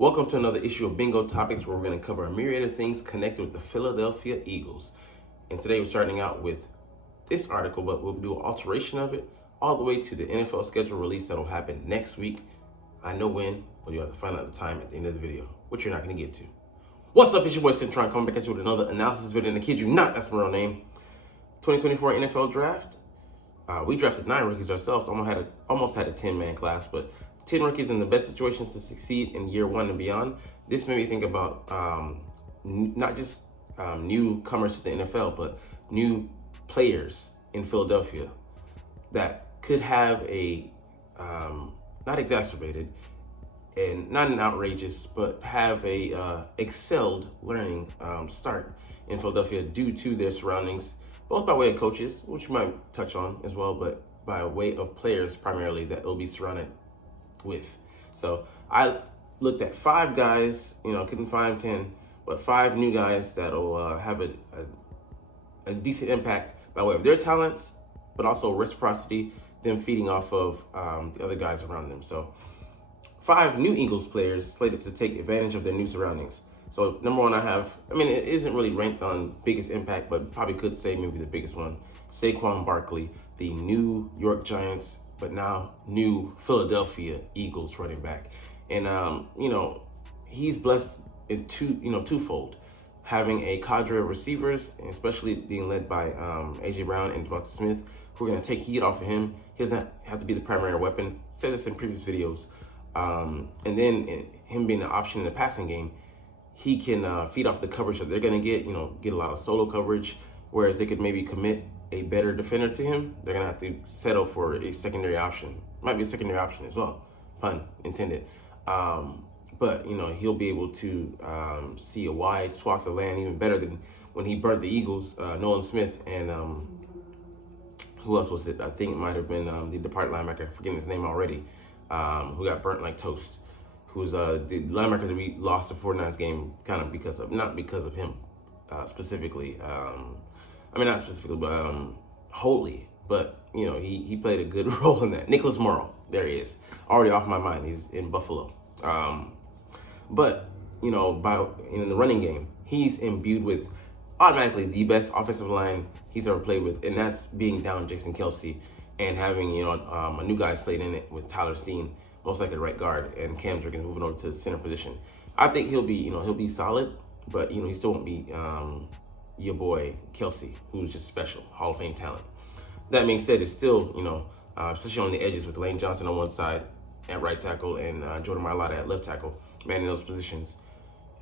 Welcome to another issue of Bingo Topics, where we're going to cover a myriad of things connected with the Philadelphia Eagles. And today we're starting out with this article, but we'll do an alteration of it all the way to the NFL schedule release that will happen next week. I know when, but you have to find out the time at the end of the video, which you're not going to get to. What's up? It's your boy Cintron coming back at you with another analysis video. And I kid you not, that's my real name. 2024 NFL Draft. We drafted 9 rookies ourselves. Almost had a 10-man class, but 10 rookies in the best situations to succeed in year 1 and beyond. This made me think about not just newcomers to the NFL, but new players in Philadelphia that could have a not exacerbated and not an outrageous, but have a excelled learning start in Philadelphia due to their surroundings, both by way of coaches, which we might touch on as well, but by way of players primarily that they'll be surrounded with. So I looked at 5 guys, couldn't find 10, but 5 new guys that'll have a decent impact by way of their talents, but also reciprocity, them feeding off of the other guys around them. So 5 new Eagles players slated to take advantage of their new surroundings. So number 1, it isn't really ranked on biggest impact, but probably could say maybe the biggest one, Saquon Barkley, the New York Giants, but now new Philadelphia Eagles running back. And, he's blessed in twofold, having a cadre of receivers, and especially being led by A.J. Brown and Devonta Smith, who are going to take heat off of him. He doesn't have to be the primary weapon. Said this in previous videos. And then him being an option in the passing game, he can feed off the coverage that they're going to get a lot of solo coverage, whereas they could maybe commit a better defender to him. They're going to have to settle for a secondary option. Might be a secondary option as well, pun intended. But he'll be able to see a wide swath of land even better than when he burnt the Eagles, Nolan Smith, and who else was it? I think it might have been the departed linebacker, I'm forgetting his name already, who got burnt like toast, who's the linebacker that we lost the 49ers game kind of not because of him specifically. Not specifically, but wholly. But, he played a good role in that. Nicholas Morrow, there he is. Already off my mind. He's in Buffalo. But, in the running game, he's imbued with automatically the best offensive line he's ever played with, and that's being down Jason Kelce and having, a new guy slated in it with Tyler Steen, most likely right guard, and Cam Jurgens moving over to the center position. I think he'll be solid, but, he still won't be your boy Kelce, who's just special, Hall of Fame talent. That being said, it's still, especially on the edges with Lane Johnson on one side at right tackle and Jordan Mailata at left tackle, manning those positions.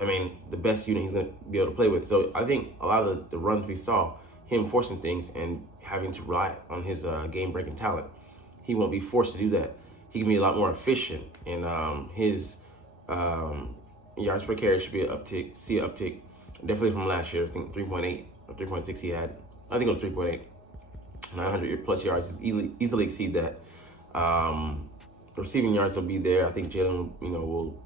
The best unit he's going to be able to play with. So I think a lot of the runs we saw, him forcing things and having to rely on his game-breaking talent, he won't be forced to do that. He can be a lot more efficient, and his yards per carry should be an uptick. Definitely from last year. I think 3.8 or 3.6 he had. I think it was 3.8. 900 plus yards, easily exceed that. Receiving yards will be there. I think Jalen, will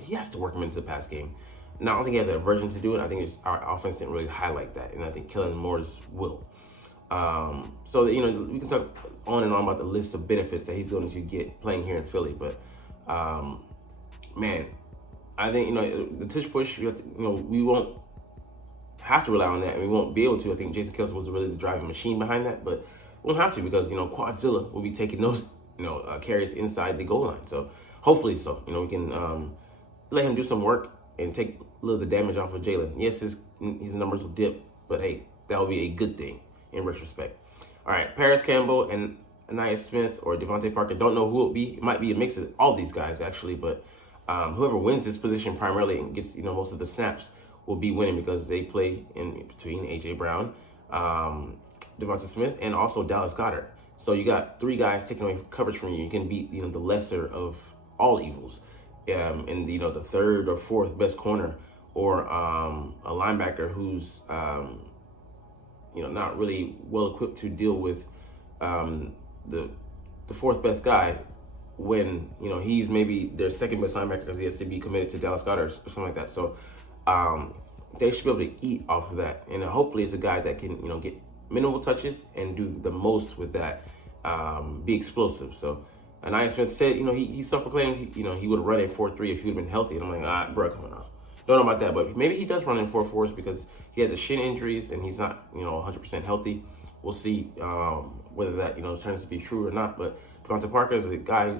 he has to work him into the pass game. Now, I don't think he has an aversion to do it. I think our offense didn't really highlight that, and I think Kellen Moore's will. So we can talk on and on about the list of benefits that he's going to get playing here in Philly, but I think, the tush push, we won't have to rely on that, and we won't be able to. I think Jason Kelce was really the driving machine behind that, but we won't have to because, Quadzilla will be taking those, carries inside the goal line. So hopefully we can let him do some work and take a little of the damage off of Jalen. Yes, his numbers will dip, but hey, that will be a good thing in retrospect. All right, Paris Campbell and Anaya Smith or Devontae Parker, don't know who it'll be. It might be a mix of all these guys, actually, but whoever wins this position primarily and gets most of the snaps will be winning because they play in between A.J. Brown, Devonta Smith, and also Dallas Goedert. So you got 3 guys taking away coverage from you. You can beat the lesser of all evils, in the 3rd or 4th best corner, or a linebacker who's not really well equipped to deal with the 4th best guy, when he's maybe their 2nd best linebacker because he has to be committed to Dallas Goedert or something like that. So they should be able to eat off of that, and hopefully it's a guy that can get minimal touches and do the most with that, be explosive. So And Ian Smith said, he self-proclaimed, he would have run in 4.3 if he would have been healthy. And I'm like, bro, come on. Don't know about that, but maybe he does run in 4.4s because he had the shin injuries and he's not, 100% healthy. We'll see whether that, turns to be true or not. But Devontae Parker is a guy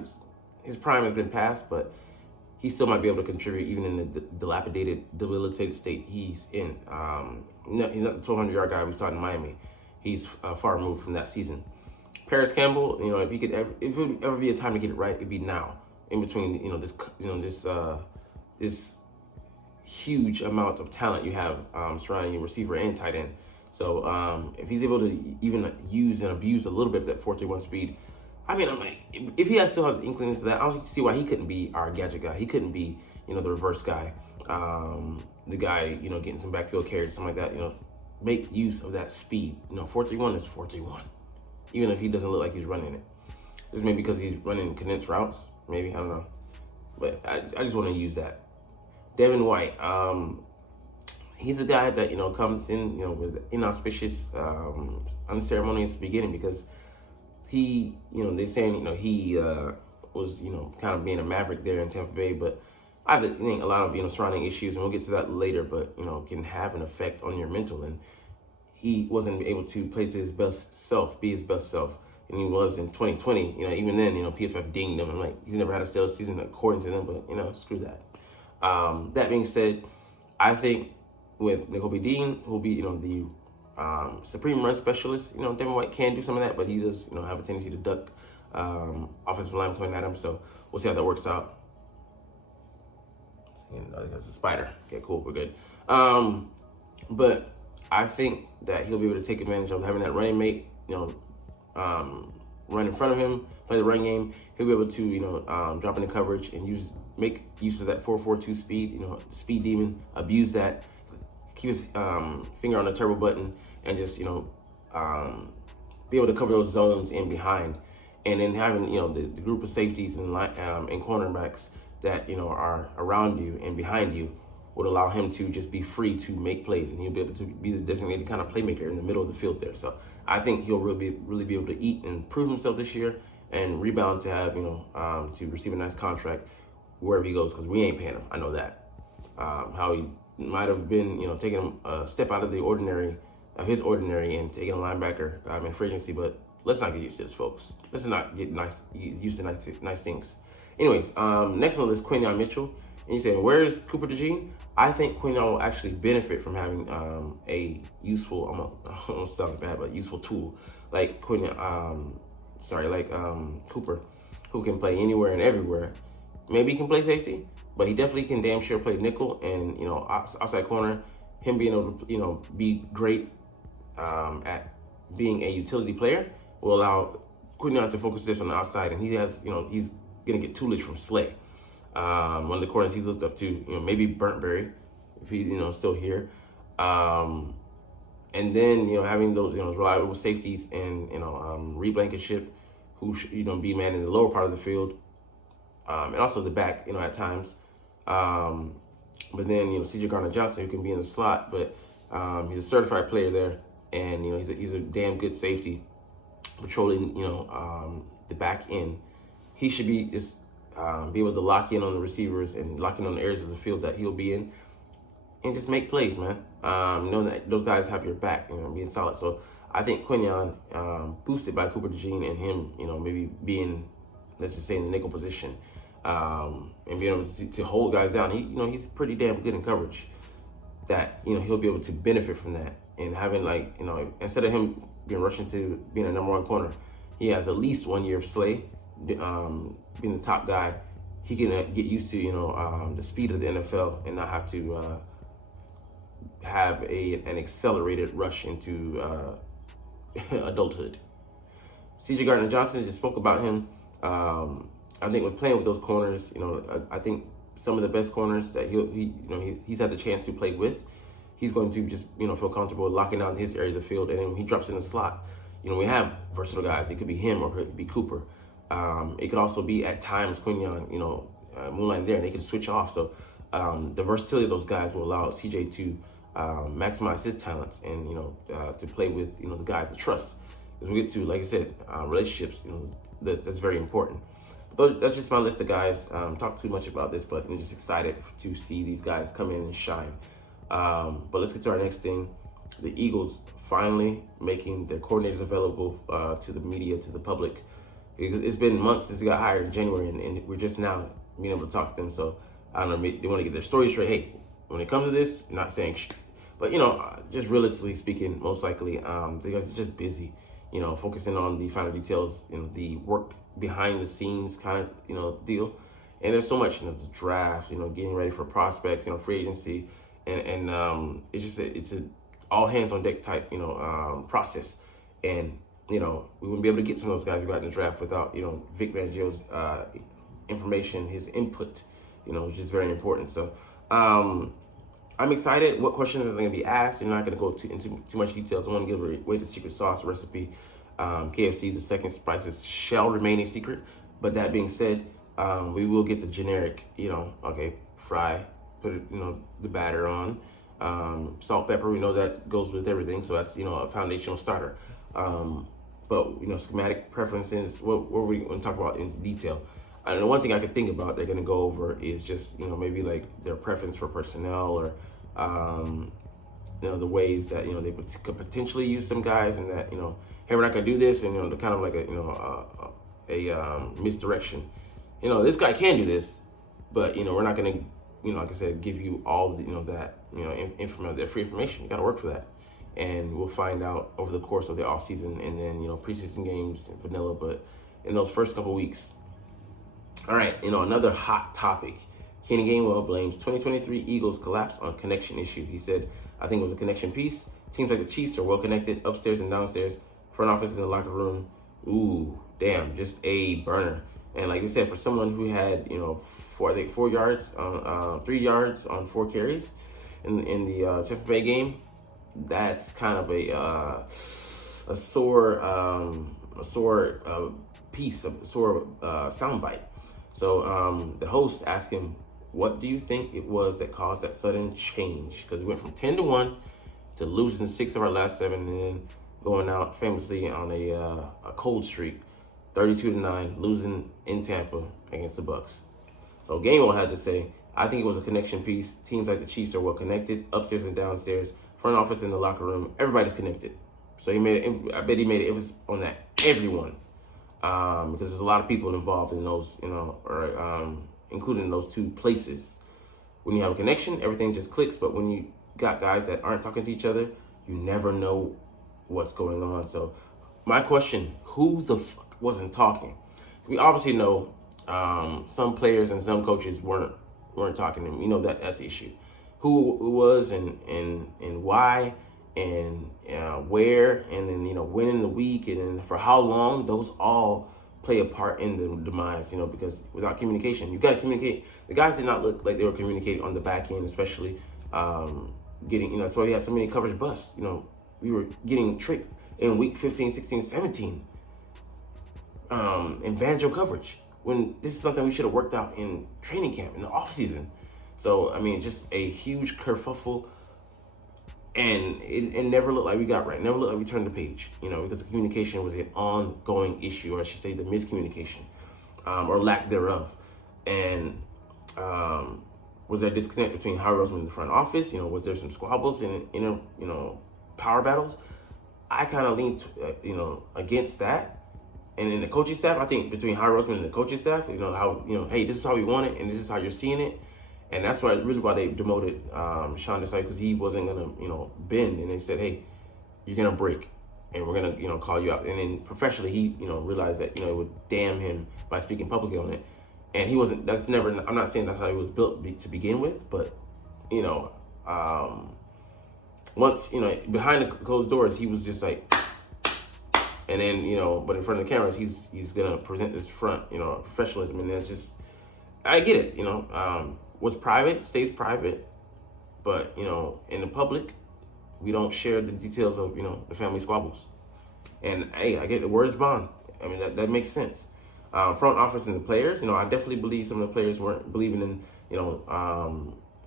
his prime has been passed, but he still might be able to contribute even in the dilapidated, debilitated state he's in. He's not the 1,200-yard guy we saw in Miami. He's far removed from that season. Paris Campbell, if it would ever be a time to get it right, it'd be now. In between, this huge amount of talent you have surrounding your receiver and tight end. So if he's able to even use and abuse a little bit of that 4.31 speed, I'm like, if he still has inkling into that, I don't see why he couldn't be our gadget guy. He couldn't be, the reverse guy, the guy, getting some backfield carries, something like that. Make use of that speed. 4.31 is 4.31, even if he doesn't look like he's running it. This may be because he's running condensed routes, maybe, I don't know. But I just want to use that. Devin White, he's a guy that, comes in, with inauspicious, unceremonious beginning because he, they're saying, he was, kind of being a maverick there in Tampa Bay, but I think a lot of, surrounding issues, and we'll get to that later, but, can have an effect on your mental. And he wasn't able to play to his best self, be his best self. And he was in 2020, even then, PFF dinged him. I'm like, he's never had a stellar season according to them, but, screw that. That being said, I think with Nakobe Dean, who'll be, the supreme run specialist, Devin White can do some of that, but he does, have a tendency to duck offensive line coming at him. So we'll see how that works out. That's a spider. Okay, cool, we're good. But I think that he'll be able to take advantage of having that running mate, run in front of him, play the run game. He'll be able to, drop into coverage and make use of that 4.42 speed, the speed demon, abuse that, keep his finger on the turbo button, and just, be able to cover those zones in behind. And then having, the group of safeties and cornerbacks that, are around you and behind you would allow him to just be free to make plays, and he'll be able to be the designated kind of playmaker in the middle of the field there. So I think he'll really be able to eat and prove himself this year and rebound to have, to receive a nice contract wherever he goes, because we ain't paying him. I know that. How he might have been, taking a step out of the ordinary, of his ordinary, and taking a linebacker in free agency, but let's not get used to this, folks. Let's not get used to nice things. Anyways, next on the list, Quinyon Mitchell. And you say, where's Cooper DeJean? I think Quinyon will actually benefit from having a useful, I don't sound bad, but useful tool like Cooper, who can play anywhere and everywhere. Maybe he can play safety, but he definitely can damn sure play nickel and, outside corner. Him being able to, be great at being a utility player will allow Quinyon to focus this on the outside, and he has, he's gonna get tutelage from Slay. One of the corners he's looked up to, maybe Burntberry, if he's, still here. And then, having those, reliable safeties and, Reed Blankenship, who should, be man in the lower part of the field, and also the back, at times. But then, C.J. Gardner-Johnson, who can be in the slot, but he's a certified player there, and, he's a damn good safety, patrolling, the back end. He should be just be able to lock in on the receivers and lock in on the areas of the field that he'll be in, and just make plays, man. Know that those guys have your back, being solid. So I think Quinyon, boosted by Cooper DeJean and him, maybe being, let's just say, in the nickel position, and being able to hold guys down. He's pretty damn good in coverage. That he'll be able to benefit from that, and having instead of him being rushed into being a number one corner, he has at least 1 year of Slay. Being the top guy, he can get used to the speed of the NFL and not have to have an accelerated rush into adulthood. C.J. Gardner-Johnson, just spoke about him. I think with playing with those corners, I think some of the best corners that he's had the chance to play with, he's going to just feel comfortable locking down his area of the field, and then when he drops in the slot, we have versatile guys. It could be him or it could be Cooper. It could also be at times Quinyon, moonlighting there, and they can switch off. So the versatility of those guys will allow CJ to maximize his talents and to play with the guys to trust. As we get to, like I said, relationships, that's very important. that's just my list of guys. Talk too much about this, but I'm just excited to see these guys come in and shine. But let's get to our next thing. The Eagles finally making their coordinators available to the media, to the public. It's been months since he got hired in January, and we're just now being able to talk to them. So I don't know, they want to get their story straight. Hey, when it comes to this, you're not saying shh. But, just realistically speaking, most likely, the guys are just busy, focusing on the finer details, the work behind the scenes kind of, deal. And there's so much, the draft, getting ready for prospects, free agency. And it's a all hands on deck type, process. And, we wouldn't be able to get some of those guys who got in the draft without, Vic Fangio's information, his input, which is very important. So, I'm excited. What questions are going to be asked? I'm not going to go into too much details. I want to give away the secret sauce recipe. KFC, the second spices shall remain a secret. But that being said, we will get the generic, fry, put it, the batter on. Salt, pepper, we know that goes with everything. So that's, a foundational starter. But, schematic preferences, what we going to talk about in detail. And the one thing I could think about they're going to go over is just, maybe like their preference for personnel or, the ways that, they could potentially use some guys and that, hey, we're not going to do this. And, the kind of like a misdirection. This guy can do this, but, we're not going to, like I said, give you all, that, information, that free information. You got to work for that. And we'll find out over the course of the offseason and then, preseason games and vanilla. But in those first couple weeks, all right, another hot topic. Kenny Gainwell blames 2023 Eagles collapse on connection issue. He said, I think it was a connection piece. Teams like the Chiefs are well connected upstairs and downstairs. Front office in the locker room. Ooh, damn, just a burner. And like you said, for someone who had, 4 yards, 3 yards on 4 carries in the Tampa Bay game, that's kind of a sore piece, a sore soundbite. So the host asked him, what do you think it was that caused that sudden change? Because we went from 10-1 to losing 6 of our last 7 and then going out famously on a cold streak, 32-9, losing in Tampa against the Bucs. So Gainwell had to say, I think it was a connection piece. Teams like the Chiefs are well connected, upstairs and downstairs, front office in the locker room. Everybody's connected. So I bet he made it. It was on that everyone. Because there's a lot of people involved in those, including in those two places. When you have a connection, everything just clicks. But when you got guys that aren't talking to each other, you never know what's going on. So my question, who the fuck wasn't talking? We obviously know some players and some coaches weren't talking to him. We know that's the issue. Who was and why and where, and then when in the week, and then for how long, those all play a part in the demise, because without communication, you got to communicate. The guys did not look like they were communicating on the back end, especially getting, that's why we had so many coverage busts. We were getting tricked in week 15, 16, 17 in banjo coverage, when this is something we should have worked out in training camp, in the off season. So, just a huge kerfuffle. And it never looked like we got right. Never looked like we turned the page, because the communication was an ongoing issue, or I should say the miscommunication, or lack thereof. And was there a disconnect between Howard Roseman and the front office? Was there some squabbles and power battles? I kind of leaned, against that. And in the coaching staff, I think between Howard Roseman and the coaching staff, how, hey, this is how we want it, and this is how you're seeing it. And that's why they demoted Sean Desai, because he wasn't gonna, bend. And they said, hey, you're gonna break, and we're gonna, call you out. And then professionally, he, realized that, it would damn him by speaking publicly on it. And he wasn't. That's never. I'm not saying that's how he was built to begin with, but once behind the closed doors, he was just like, and then but in front of the cameras, he's gonna present this front, professionalism, and that's just, I get it, what's private stays private, but in the public, we don't share the details of the family squabbles. And hey, I get the words bond. That makes sense. Front office and the players, I definitely believe some of the players weren't believing in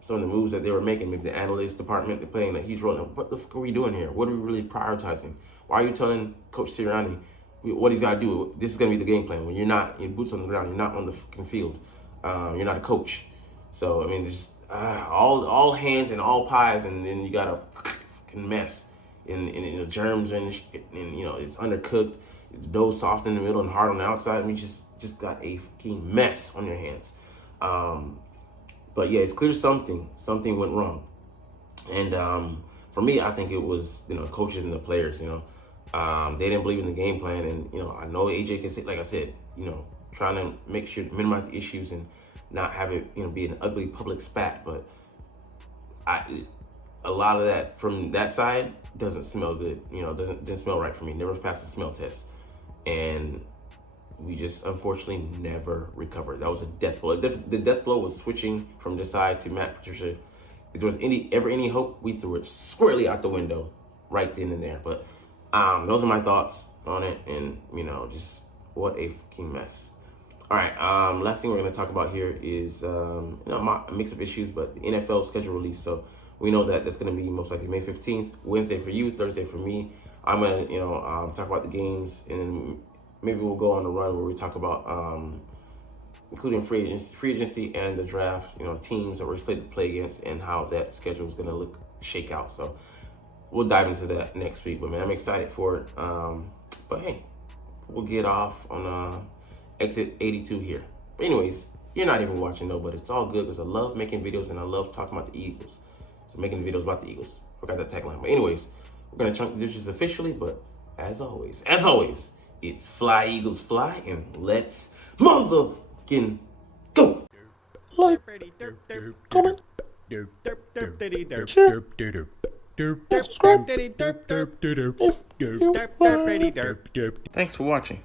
some of the moves that they were making. Maybe the analytics department, they're playing a huge role. What the fuck are we doing here? What are we really prioritizing? Why are you telling Coach Sirianni what he's got to do. This is going to be the game plan. When you're not, your boots on the ground, you're not on the fucking field. You're not a coach. So, I mean, just all hands and all pies, and then you got a fucking mess. And the germs and you know, it's undercooked. The dough's soft in the middle and hard on the outside. I mean, just got a fucking mess on your hands. But yeah, it's clear something went wrong. And for me, I think it was, you know, coaches and the players, you know. They didn't believe in the game plan. And, you know, I know AJ can say, like I said, you know, trying to make sure to minimize the issues and not have it, you know, be an ugly public spat. But a lot of that from that side doesn't smell good. You know, didn't smell right for me. Never passed the smell test. And we just unfortunately never recovered. That was a death blow. The death blow was switching from this side to Matt Patricia. If there was ever any hope, we threw it squarely out the window right then and there. But those are my thoughts on it, and you know, just what a fucking mess. All right, last thing we're gonna talk about here is you know, a mix of issues, but the NFL schedule release. So we know that that's gonna be most likely May 15th, Wednesday for you, Thursday for me. I'm gonna, you know, talk about the games, and then maybe we'll go on a run where we talk about including free agency and the draft, you know, teams that we're slated to play against and how that schedule is going to shake out. So we'll dive into that next week. But man, I'm excited for it. But hey, we'll get off on exit 82 here. But anyways, you're not even watching though, but it's all good because I love making videos and I love talking about the Eagles. So making videos about the Eagles. Forgot that tagline. But anyways, we're going to chunk the dishes officially. But as always, it's fly, Eagles, fly, and let's motherfucking go. Like, comment, share, and subscribe if you like. Thanks for watching.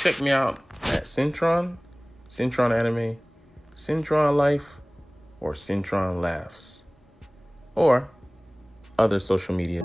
Check me out at Cintron, Cintron Anime, Cintron Life, or Cintron Laughs, or other social media.